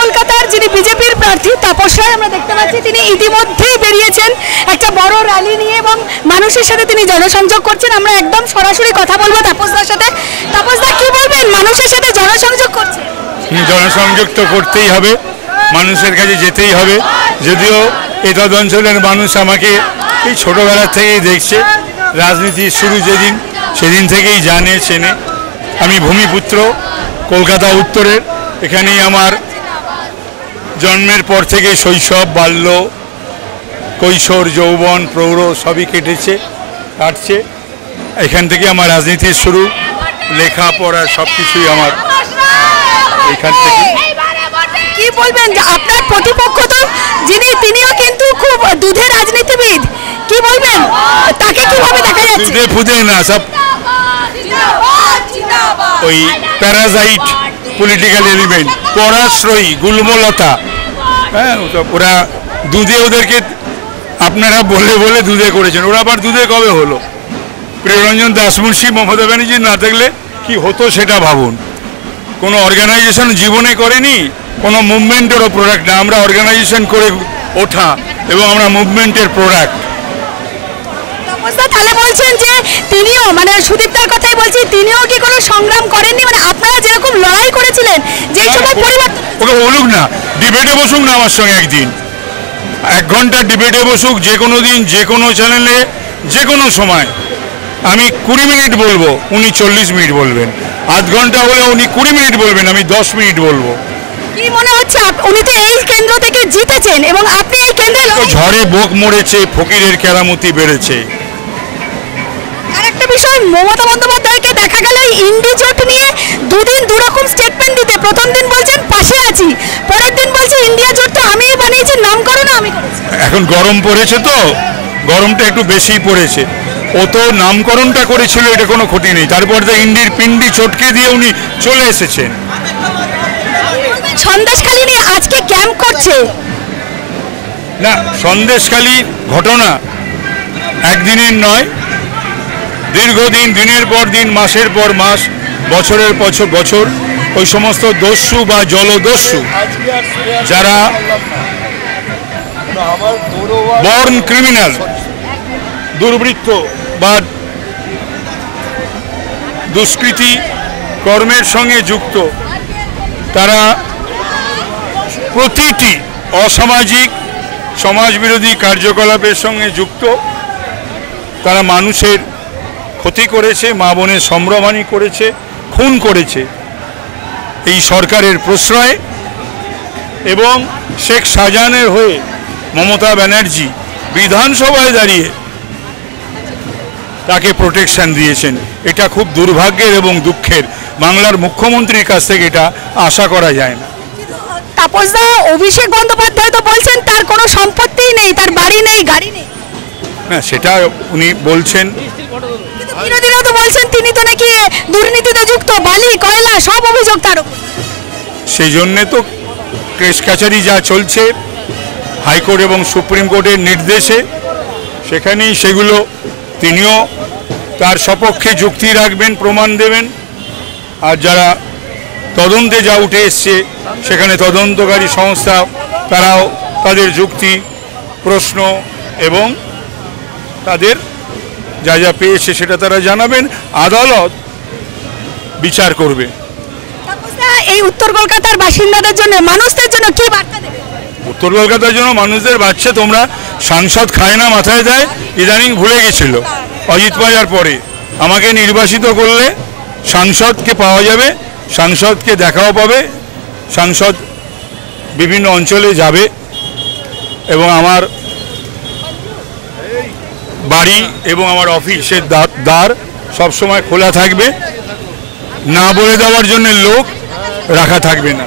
কলকাতার যিনি বিজেপির প্রার্থী তাপস রায় আমরা দেখতে পাচ্ছি তিনি ইতিমধ্যেই বেরিয়েছেন একটা বড় র্যালি নিয়ে এবং মানুষের সাথে তিনি জনসংযোগ করছেন। আমরা একদম সরাসরি কথা বলবো তাপসদার সাথে। তাপসদা কি বলবেন, মানুষের সাথে জনসংযোগ করছেন? জনসংযোগ তো করতেই হবে, মানুষের কাছে যেতেই হবে। যদিও এই অঞ্চলের মানুষ আমাকে এই ছোটোবেলা থেকেই দেখছে, রাজনীতির শুরু যেদিন সেদিন থেকেই জানে চেনে। আমি ভূমিপুত্র, কলকাতা উত্তরের, এখানেই আমার জন্মের পর থেকে শৈশব, বাল্য, কৈশোর, যৌবন, প্রৌঢ় সবই কাটছে। এখান থেকে আমার রাজনীতির শুরু, লেখাপড়া সব কিছুই আমার এখান থেকে। কি বলবেন আপনার প্রতিপক্ষ তো যিনি তিনিও কিন্তু খুব দুধে রাজনীতিবিদ, কি বলবেন তাকে কিভাবে দেখা যাচ্ছে? দুধে ফুদে না, সব ওই প্যারাসাইট পলিটিক্যাল এলিমেন্ট, পরাশ্রয়ী গুল্মলতা। হ্যাঁ, ওরা দুধে, ওদেরকে আপনারা বলে বলে দুধে করেছেন, ওরা আবার দুধে কবে হলো? প্রিয়রঞ্জন দাসমুন্সি, মমতা ব্যানার্জি না থাকলে কি হতো সেটা ভাবুন। কোনো অর্গানাইজেশন জীবনে করেনি, কোনো মুভমেন্টেরও প্রোডাক্ট না। আমরা অর্গানাইজেশন করে ওঠা এবং আমরা মুভমেন্টের প্রোডাক্ট। তাহলে বলছেন যে তিনিও, মানে সুদীপদার কথাই বলছি, তিনিও কি কোনো সংগ্রাম করেননি? মানে আপনারা যেরকম লড়াই করেছিলেন যে সময় পরিবর্তন, ওকে বলুক না, ডিবেটে বসুক না আমার সঙ্গে একদিন, 1 ঘন্টা ডিবেটে বসুক, যে কোনো দিন, যে কোনো চ্যানেলে, যে কোনো সময়। আমি 20 মিনিট বলবো, উনি 40 মিনিট বলবেন। আধ ঘন্টা হলে উনি 20 মিনিট বলবেন, আমি 10 মিনিট বলবো। কি মনে হচ্ছে উনি তো এই কেন্দ্র থেকে জিতেছেন এবং আপনি এই কেন্দ্রে ঝড়ে বোক মরেছে, ফকিরের কেরামতি বেড়েছে। আরেকটা বিষয়, মমতা বন্দ্যোপাধ্যায়কে দেখা গেল ইন্ডি জোট নিয়ে দুদিন দুরকম স্টেটমেন্ট দিতে। প্রথম দিন বলছেন পাশে আছি, পরের দিন বলছে ইন্ডিয়া জোট তো আমিই বানিয়েছি, নামকরণ আমি করেছি। এখন গরম পড়েছে তো, গরমটা একটু বেশি পড়েছে। ও তো নামকরণটা করেছিল, এটা কোনো ক্ষতি নেই। তারপর তো ইন্ডির পিন্ডি চটকে দিয়ে উনি চলে এসেছেন। সন্দেশখালী নিয়ে আজকে ক্যাম্প করছে না, সন্দেশখালী ঘটনা একদিনের নয়, দীর্ঘদিন, দিনের পর দিন, মাসের পর মাস, বছরের পর বছর ওই সমস্ত দস্যু বা জলদস্যু যারা বর্ন ক্রিমিনাল, দুর্বৃত্ত বা দুষ্কৃতি কর্মের সঙ্গে যুক্ত, তারা প্রতিটি অসামাজিক সমাজবিরোধী কার্যকলাপের সঙ্গে যুক্ত। তারা মানুষের ক্ষতি করেছে, মা বোনের সম্ভ্রমহানি করেছে, খুন করেছে। এই সরকারের প্রশ্রয় এবং শেখ শাহজাহানের হয়ে মমতা ব্যানার্জি বিধানসভায় দাঁড়িয়ে তাকে প্রোটেকশন দিয়েছেন। এটা খুব দুর্ভাগ্যের এবং দুঃখের। বাংলার মুখ্যমন্ত্রীর কাছ থেকে এটা আশা করা যায় না। তাপসদা, অভিষেক বন্দ্যোপাধ্যায় তো বলছেন তার কোনো সম্পত্তিই নেই, তার বাড়ি নেই, গাড়ি নেই। হ্যাঁ, সেটা উনি বলছেন। বিরোধীরা তো বলছেন তিনি তো নাকি দুর্নীতিতে যুক্ত, বালি কয়লা সব অভিযোগ তার উপর। সেই জন্যে তো কেস কাছারি যা চলছে হাইকোর্ট এবং সুপ্রিম কোর্টের নির্দেশে, সেখানেই সেগুলো তিনিও তার সপক্ষে যুক্তি রাখবেন, প্রমাণ দেবেন। আর যারা তদন্তে যা উঠে এসছে, সেখানে তদন্তকারী সংস্থা তারাও তাদের যুক্তি, প্রশ্ন এবং তাদের যা যা পেয়েছে সেটা তারা জানাবেন। আদালত বিচার করবে। এই উত্তর কলকাতার বাসিন্দাদের জন্য, মানুষদের জন্য কি বার্তা দেবেন? উত্তর কলকাতার জন্য মানুষদের বাচ্চা, তোমরা সাংসদ খায় না মাথায় দেয়, ইদানিং ভুলে গেছিল। অজিত পাজার পরে আমাকে নির্বাচিত করলে সাংসদকে পাওয়া যাবে, সাংসদকে দেখাও পাবে, সাংসদ বিভিন্ন অঞ্চলে যাবে এবং আমার বাড়ি এবং আমার অফিসের দ্বার সবসময় খোলা থাকবে। না বলে দেওয়ার জন্য লোক রাখা থাকবে না।